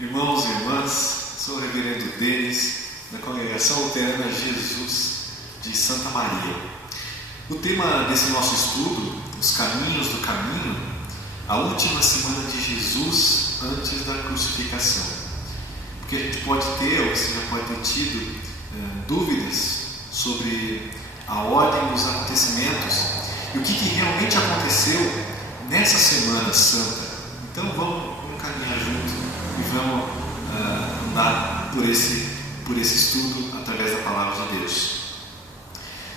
Irmãos e irmãs, sou o reverendo Denis, da Congregação Luterana Jesus de Santa Maria. O tema desse nosso estudo, os caminhos do caminho, a última semana de Jesus antes da crucificação. Porque a gente pode ter, ou você já pode ter tido, dúvidas sobre a ordem dos acontecimentos e o que realmente aconteceu nessa Semana Santa. Então vamos caminhar junto e vamos andar por esse estudo através da Palavra de Deus.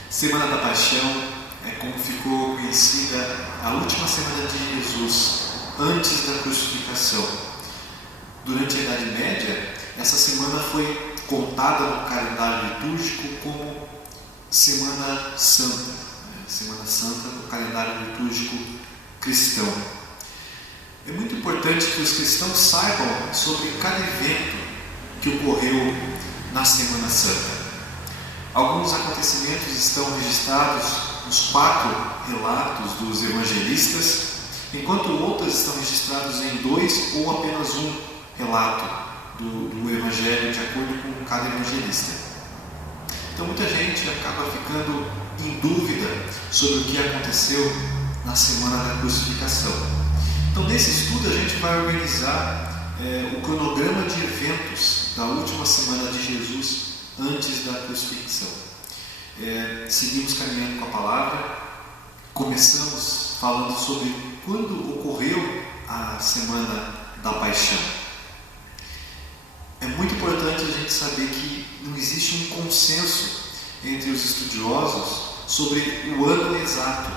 Semana da Paixão é como ficou conhecida a última semana de Jesus antes da crucificação. Durante a Idade Média, essa semana foi contada no calendário litúrgico como Semana Santa. Semana Santa no calendário litúrgico cristão. É muito importante que os cristãos saibam sobre cada evento que ocorreu na Semana Santa. Alguns acontecimentos estão registrados nos 4 relatos dos evangelistas, enquanto outros estão registrados em 2 ou apenas 1 relato do Evangelho, de acordo com cada evangelista. Então muita gente acaba ficando em dúvida sobre o que aconteceu na Semana da Crucificação. Então, nesse estudo, a gente vai organizar o cronograma de eventos da última semana de Jesus antes da crucifixão. Seguimos caminhando com a palavra. Começamos falando sobre quando ocorreu a Semana da Paixão. É muito importante a gente saber que não existe um consenso entre os estudiosos sobre o ano exato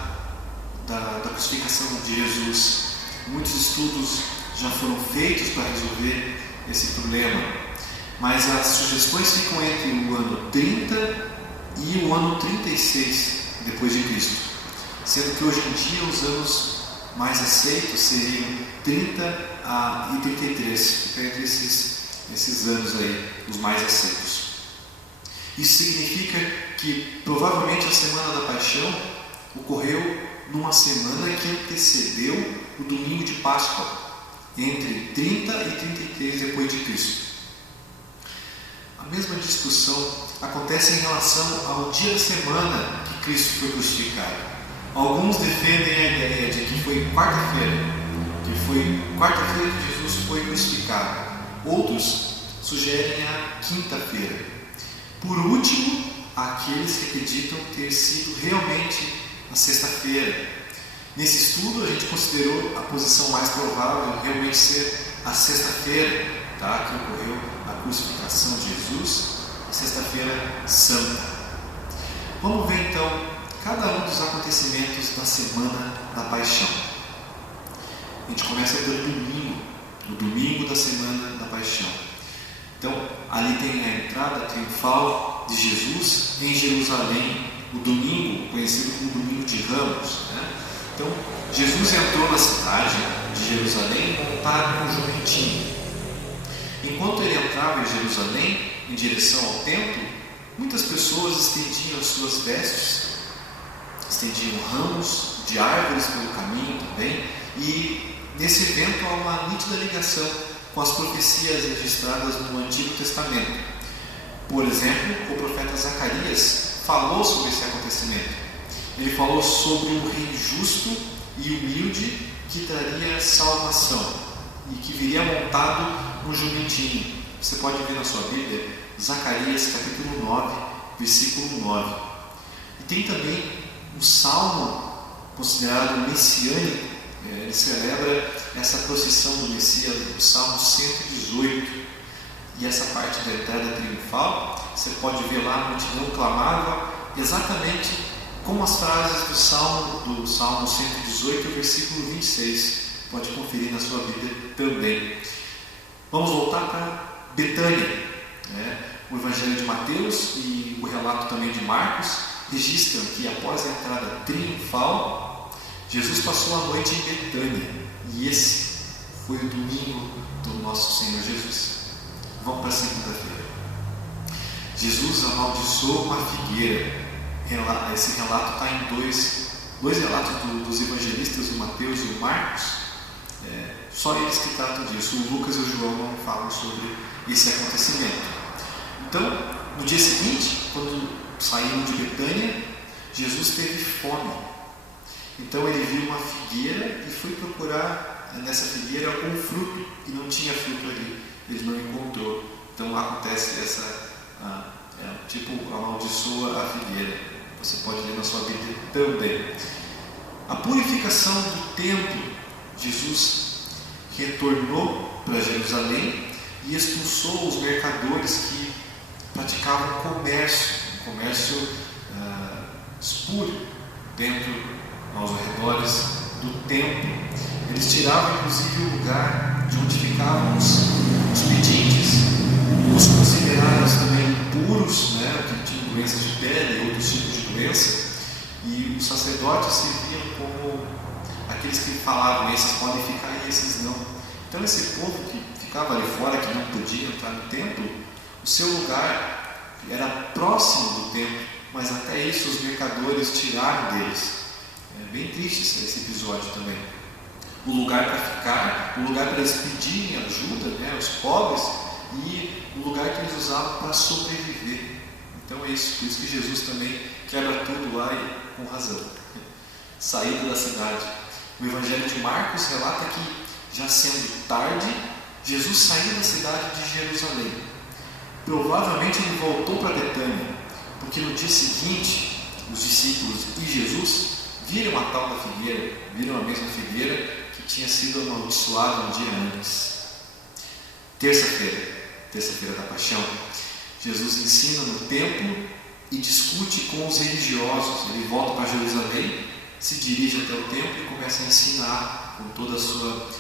da crucificação de Jesus. Muitos estudos já foram feitos para resolver esse problema, mas as sugestões ficam entre o ano 30 e o ano 36 depois de Cristo, sendo que hoje em dia os anos mais aceitos seriam 30 e 33, fica entre esses anos aí, os mais aceitos. Isso significa que provavelmente a Semana da Paixão ocorreu numa semana que antecedeu o domingo de Páscoa, entre 30 e 33 depois de Cristo. A mesma discussão acontece em relação ao dia da semana que Cristo foi crucificado. Alguns defendem a ideia de que foi quarta-feira, que Jesus foi crucificado. Outros sugerem a quinta-feira. Por último, há aqueles que acreditam ter sido realmente a sexta-feira. Nesse estudo, a gente considerou a posição mais provável realmente ser a sexta-feira, que ocorreu a crucificação de Jesus, a sexta-feira santa. Vamos ver então cada um dos acontecimentos da Semana da Paixão. A gente começa pelo domingo, o domingo da Semana da Paixão. Então, ali tem a entrada triunfal de Jesus em Jerusalém, o domingo conhecido como Domingo de Ramos. Então, Jesus entrou na cidade de Jerusalém montado em um jumentinho. Enquanto ele entrava em Jerusalém, em direção ao templo, muitas pessoas estendiam as suas vestes, estendiam ramos de árvores pelo caminho também, e nesse evento há uma nítida ligação com as profecias registradas no Antigo Testamento. Por exemplo, o profeta Zacarias falou sobre esse acontecimento. Ele falou sobre um rei justo e humilde que traria salvação e que viria montado num jumentinho. Você pode ver na sua Bíblia, Zacarias capítulo 9, versículo 9. E tem também um salmo considerado messiânico. Ele celebra essa procissão do Messias, o Salmo 118. E essa parte da entrada triunfal, você pode ver lá, a multidão clamava exatamente como as frases do Salmo 118, versículo 26. Pode conferir na sua Bíblia também. Vamos voltar para Betânia. O Evangelho de Mateus e o relato também de Marcos registram que após a entrada triunfal, Jesus passou a noite em Betânia. E esse foi o domingo do nosso Senhor Jesus. Vamos para a segunda-feira. Jesus amaldiçoou uma figueira. Esse relato está em dois relatos dos evangelistas, o Mateus e o Marcos. só eles que tratam disso. O Lucas e o João não falam sobre esse acontecimento. Então, no dia seguinte, quando saíram de Betânia, Jesus teve fome. Então ele viu uma figueira e foi procurar nessa figueira algum fruto, e não tinha fruto ali, ele não encontrou. Então acontece essa, amaldiçoa a figueira. Você pode ler na sua Bíblia também. A purificação do templo, Jesus retornou para Jerusalém e expulsou os mercadores que praticavam comércio espúrio dentro, aos arredores do templo. Eles tiravam inclusive o lugar de onde ficavam os pedintes, os considerados também impuros, que tinham doenças de pele e outros tipos de doença, e os sacerdotes se viam como aqueles que falavam: esses podem ficar e esses não. Então esse povo que ficava ali fora, que não podia entrar no templo, o seu lugar era próximo do templo, mas até isso os mercadores tiraram deles. É bem triste esse episódio também. O lugar para ficar, o lugar para eles pedirem ajuda, os pobres, e o lugar que eles usavam para sobreviver. Então é isso, por isso que Jesus também quebra tudo lá, e com razão. Saída da cidade. O Evangelho de Marcos relata que, já sendo tarde, Jesus saiu da cidade de Jerusalém. Provavelmente ele voltou para Betânia, porque no dia seguinte, os discípulos e Jesus viram a tal da figueira, viram a mesma figueira que tinha sido amaldiçoada um dia antes. Terça-feira da Paixão, Jesus ensina no templo e discute com os religiosos. Ele volta para Jerusalém, se dirige até o templo e começa a ensinar com toda a sua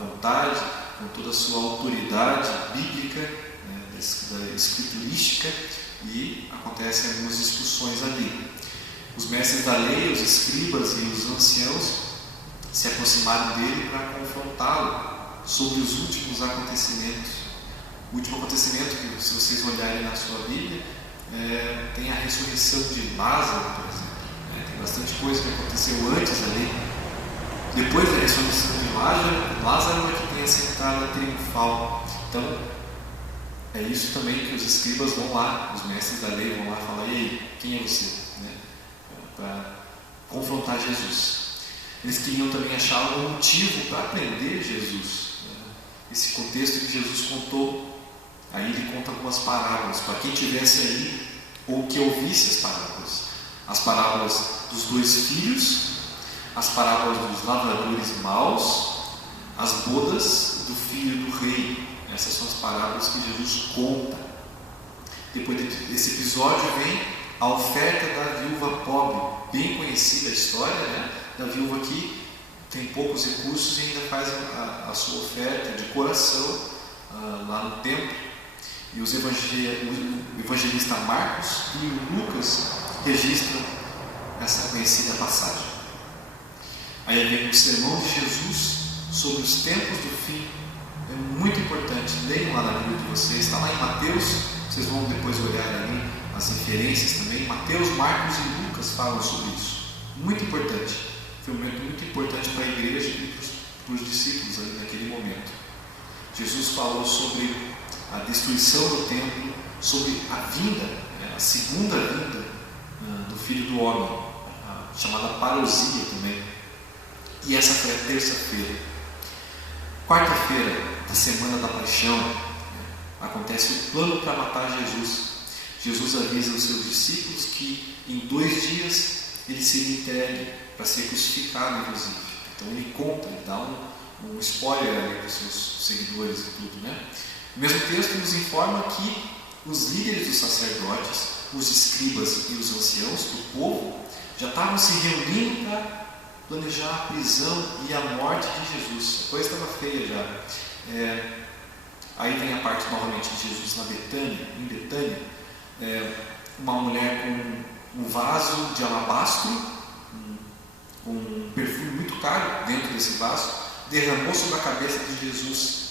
vontade, com toda a sua autoridade bíblica, da escriturística, e acontecem algumas discussões ali. Os mestres da lei, os escribas e os anciãos se aproximaram dele para confrontá-lo sobre os últimos acontecimentos. O último acontecimento, que se vocês olharem na sua Bíblia, tem a ressurreição de Lázaro, por exemplo. Tem bastante coisa que aconteceu antes ali. Depois da ressurreição de Lázaro é que tem a sentada triunfal. Então, é isso também que os escribas vão lá, os mestres da lei vão lá falar: e aí, quem é você? Para confrontar Jesus. Eles queriam também achar algum motivo para prender Jesus. Esse contexto que Jesus contou, aí ele conta algumas parábolas, para quem estivesse aí ou que ouvisse as parábolas. As parábolas dos 2 filhos, as parábolas dos lavradores maus, as bodas do filho do rei. Essas são as parábolas que Jesus conta. Depois desse episódio vem a oferta da viúva pobre, bem conhecida a história, da viúva que tem poucos recursos e ainda faz a sua oferta de coração lá no templo. E o evangelista Marcos e o Lucas registram essa conhecida passagem. Aí vem o sermão de Jesus sobre os tempos do fim. É muito importante, leiam lá na Bíblia de vocês, está lá em Mateus, vocês vão depois olhar ali as referências também. Mateus, Marcos e Lucas falam sobre isso. Muito importante. Foi um momento muito importante para a igreja e para os discípulos ali naquele momento. Jesus falou sobre a destruição do templo, sobre a vinda, a segunda vinda do Filho do Homem, chamada parousia também. E essa foi a terça-feira. Quarta-feira da semana da Paixão, acontece o plano para matar Jesus. Jesus avisa os seus discípulos que em 2 dias ele seria entregue para ser crucificado, inclusive. Então ele conta, ele dá um spoiler ali para os seus seguidores e tudo, O mesmo texto nos informa que os líderes dos sacerdotes, os escribas e os anciãos do povo já estavam se reunindo para planejar a prisão e a morte de Jesus. A coisa estava feia já. Aí vem a parte novamente de Jesus em Betânia, uma mulher com um vaso de alabastro, com um perfume muito caro dentro desse vaso, derramou sobre a cabeça de Jesus.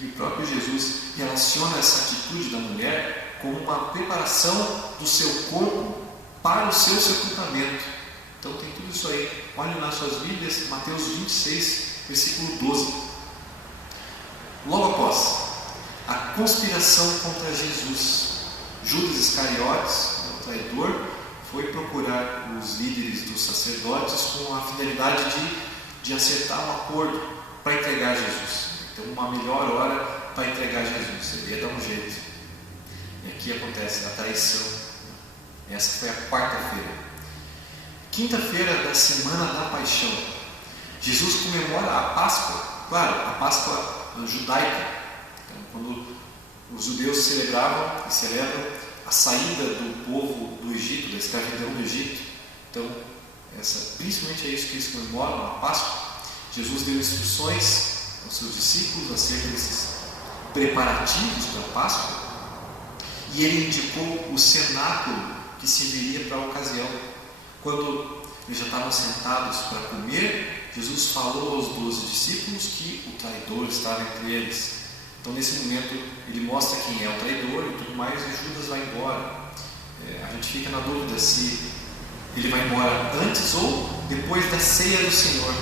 E o próprio Jesus relaciona essa atitude da mulher como uma preparação do seu corpo para o seu sepultamento. Então tem tudo isso aí. Olhem nas suas Bíblias, Mateus 26, versículo 12. Logo após, a conspiração contra Jesus. Judas Iscariotes, o traidor, foi procurar os líderes dos sacerdotes com a finalidade de acertar um acordo para entregar Jesus. Então, uma melhor hora para entregar Jesus. Ele ia dar um jeito. E aqui acontece a traição. Essa foi a quarta-feira. Quinta-feira da semana da paixão. Jesus comemora a Páscoa, claro, a Páscoa judaica. Então, quando os judeus celebravam e celebram a saída do povo do Egito, da escravidão do Egito. Então, principalmente é isso que eles comemoram, a Páscoa. Jesus deu instruções aos seus discípulos acerca desses preparativos para a Páscoa, e ele indicou o cenáculo que serviria para a ocasião. Quando eles já estavam sentados para comer, Jesus falou aos 12 discípulos que o traidor estava entre eles. Então, nesse momento, ele mostra quem é o traidor e tudo mais, e Judas vai embora. A gente fica na dúvida se ele vai embora antes ou depois da ceia do Senhor.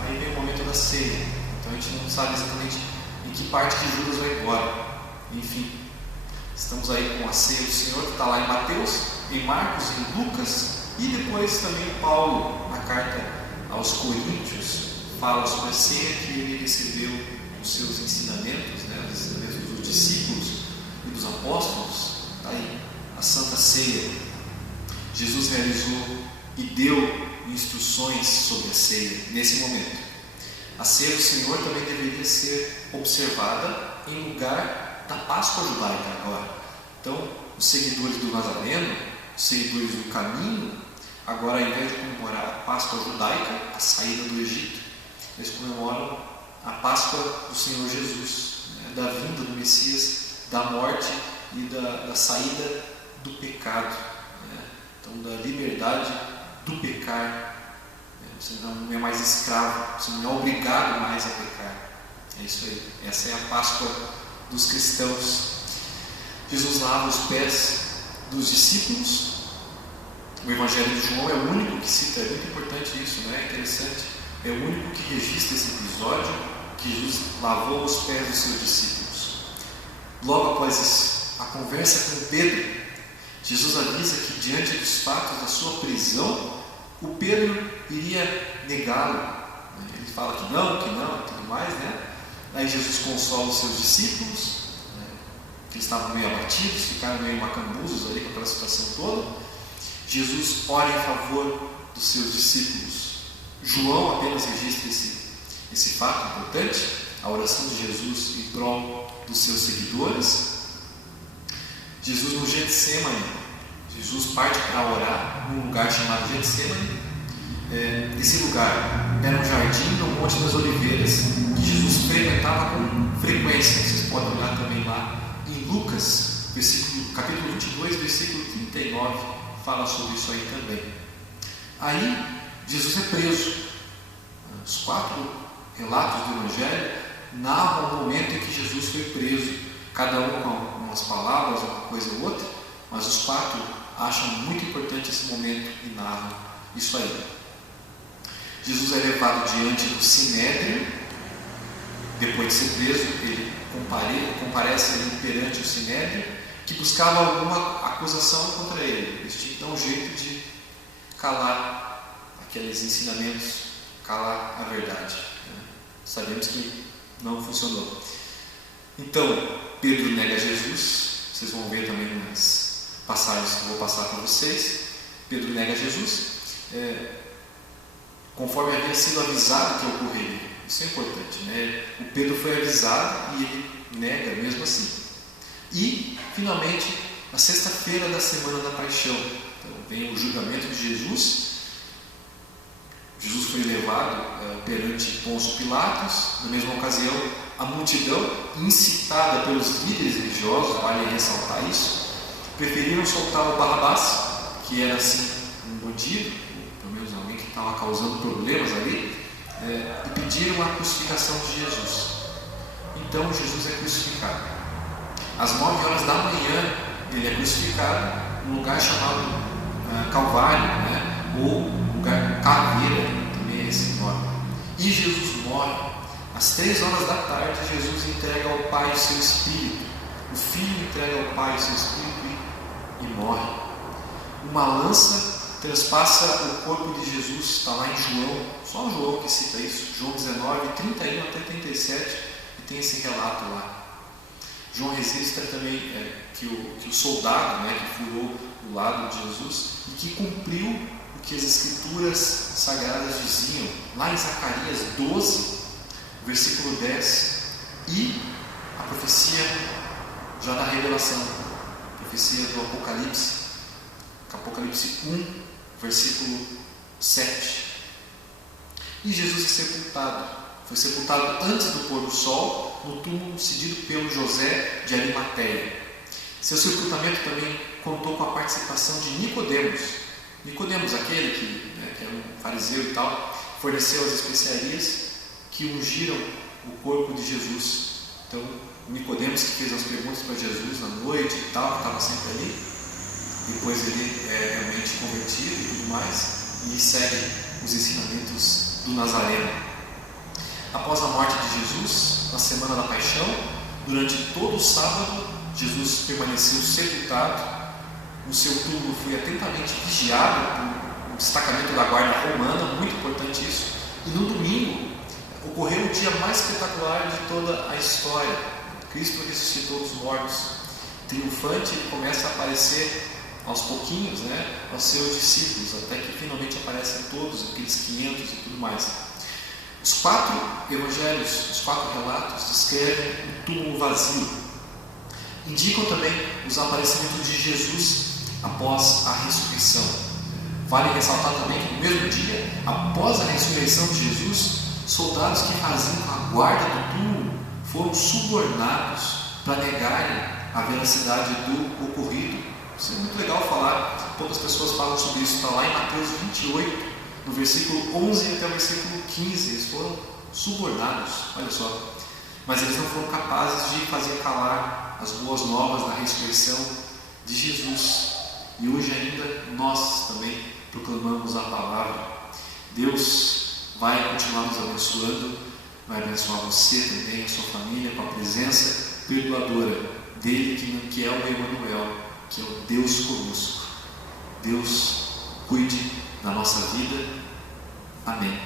Aí vem o momento da ceia. Então, a gente não sabe exatamente em que parte que Judas vai embora. Enfim, estamos aí com a ceia do Senhor, que está lá em Mateus, em Marcos, em Lucas, e depois também Paulo, na carta aos Coríntios, fala sobre a ceia que ele recebeu, os seus ensinamentos, os ensinamentos dos discípulos e dos apóstolos. Está aí a Santa Ceia. Jesus realizou e deu instruções sobre a ceia nesse momento. A ceia do Senhor também deveria ser observada em lugar da Páscoa judaica agora. Então, os seguidores do Nazareno, os seguidores do caminho, agora, ao invés de comemorar a Páscoa judaica, a saída do Egito, eles comemoram a Páscoa do Senhor Jesus, da vinda do Messias, da morte e da saída do pecado, então da liberdade do pecar. Você não é mais escravo, você não é obrigado mais a pecar. É isso aí, essa é a Páscoa dos cristãos. Jesus lava os pés dos discípulos. O Evangelho de João é o único que cita, é muito importante isso, é interessante, é o único que registra esse episódio, que Jesus lavou os pés dos seus discípulos. Logo após isso, a conversa com Pedro, Jesus avisa que diante dos fatos da sua prisão, o Pedro iria negá-lo. Ele fala que não e tudo mais, Aí Jesus consola os seus discípulos, que estavam meio abatidos, ficaram meio macambuzos ali com aquela situação toda. Jesus ora em favor dos seus discípulos. João apenas registra esse fato importante, a oração de Jesus em prol dos seus seguidores. Jesus no Getsemane, Jesus parte para orar num lugar chamado Getsemane. Esse lugar era um jardim no Monte das Oliveiras, que Jesus frequentava com frequência. Vocês podem olhar também lá em Lucas, capítulo 22, versículo 39, fala sobre isso aí também. Aí Jesus é preso. Os 4 relatos do Evangelho narram o momento em que Jesus foi preso, cada um com umas palavras, uma coisa ou outra, mas os 4 acham muito importante esse momento e narram isso aí. Jesus é levado diante do Sinédrio. Depois de ser preso, ele comparece ali perante o Sinédrio, que buscava alguma acusação contra ele. Eles tinham que dar um jeito de calar aqueles ensinamentos, calar a verdade. Sabemos que não funcionou. Então, Pedro nega Jesus. Vocês vão ver também nas passagens que eu vou passar para vocês. Pedro nega Jesus, conforme havia sido avisado que ocorreria. Isso é importante, O Pedro foi avisado e ele nega mesmo assim. E, finalmente, na sexta-feira da semana da paixão, então, vem o julgamento de Jesus. Jesus foi levado perante Pôncio Pilatos. Na mesma ocasião, a multidão, incitada pelos líderes religiosos, vale ressaltar isso, preferiram soltar o Barrabás, que era assim um bandido, pelo menos alguém que estava causando problemas ali, e pediram a crucificação de Jesus. Então Jesus é crucificado. Às 9 horas da manhã ele é crucificado num lugar chamado Calvário, ou lugar Caveira, também é esse nome. E Jesus morre. Às 3 horas da tarde, Jesus entrega entrega ao Pai o seu Espírito. O Filho entrega ao Pai o seu Espírito e morre. Uma lança transpassa o corpo de Jesus, está lá em João, só João que cita isso, João 19, 31 até 37, e tem esse relato lá. João registra também que o soldado, que furou o lado de Jesus e que cumpriu o que as Escrituras Sagradas diziam, lá em Zacarias 12, versículo 10, e a profecia já da revelação, a profecia do Apocalipse, Apocalipse 1, versículo 7. E Jesus é sepultado. Foi sepultado antes do pôr do sol, no túmulo cedido pelo José de Arimateia. Seu sepultamento também contou com a participação de Nicodemos. Nicodemos, aquele que era um fariseu e tal, forneceu as especiarias que ungiram o corpo de Jesus. Então, Nicodemos, que fez as perguntas para Jesus na noite e tal, que estava sempre ali, depois ele é realmente convertido e tudo mais, e segue os ensinamentos do Nazareno. Após a morte de Jesus, na semana da paixão, durante todo o sábado, Jesus permaneceu sepultado. O seu túmulo foi atentamente vigiado por um destacamento da guarda romana, muito importante isso. E no domingo, ocorreu o dia mais espetacular de toda a história. Cristo ressuscitou dos mortos. Triunfante, ele começa a aparecer aos pouquinhos, aos seus discípulos, até que finalmente aparecem todos, aqueles 500 e tudo mais. Os 4 evangelhos, os 4 relatos, descrevem um túmulo vazio. Indicam também os aparecimentos de Jesus após a ressurreição. Vale ressaltar também que no mesmo dia, após a ressurreição de Jesus, soldados que faziam a guarda do túmulo foram subornados para negarem a veracidade do ocorrido. Isso é muito legal falar, poucas pessoas falam sobre isso, está lá em Mateus 28, no versículo 11 até o versículo 15, eles foram subornados, olha só, mas eles não foram capazes de fazer calar as boas novas da ressurreição de Jesus, e hoje ainda nós também proclamamos a palavra. Deus vai continuar nos abençoando, vai abençoar você também, a sua família, com a presença perdoadora dele, que é o Emmanuel, que é o Deus conosco. Deus cuide da nossa vida. Amém.